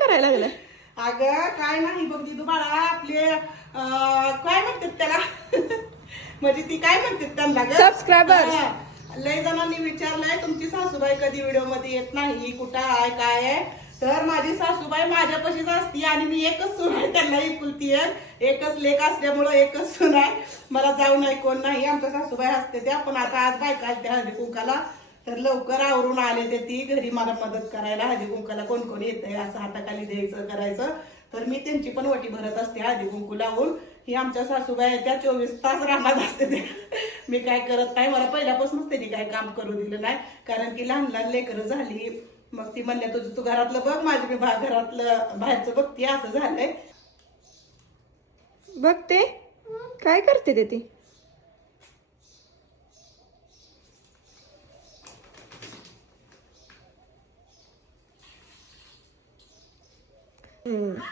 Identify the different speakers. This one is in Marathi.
Speaker 1: करायला लागलाय
Speaker 2: अगं काय नाही बघ दिदू बाळा आपले अं, काय म्हणतात त्याला म्हणजे ती काय म्हणतात त्यांना ग?
Speaker 1: Subscribers.
Speaker 2: हा. लय जणांनी विचारलंय तुमची सासूबाई कधी व्हिडिओमध्ये येत नाही कुठं आहे काय आहे तर माझी सासूबाई माझ्यापाशीच असती आणि मी एकच सून आहे त्यांना एकुलती आहे. एकच लेख असल्यामुळं एकच सून आहे मला जाऊ नाही कोण नाही आमच्या सासूबाई असते त्या पण आता आज बायका आलत्या हळदी कुंकाला तर लवकर आवरून आले ते ती घरी मला मदत करायला. हळदी कुंकाला कोण कोण येतंय असं हाताखाली द्यायचं करायचं. तर मी त्यांची पण वटी भरत असते हळदी कुंकू लावून. ही आमच्या सासूबाई त्या चोवीस तास राहणार असते त्या मी काय करत नाही मला पहिल्यापासूनच त्यांनी काय काम करू दिलं नाही. कारण की लहान लहान लेकरं झाली. मग ती म्हणल्या तुझं तू घरातलं बघ माझी मी घरातलं बाहेरचं बघते असं झालंय.
Speaker 1: बघते. काय करते ते ती? 嗯。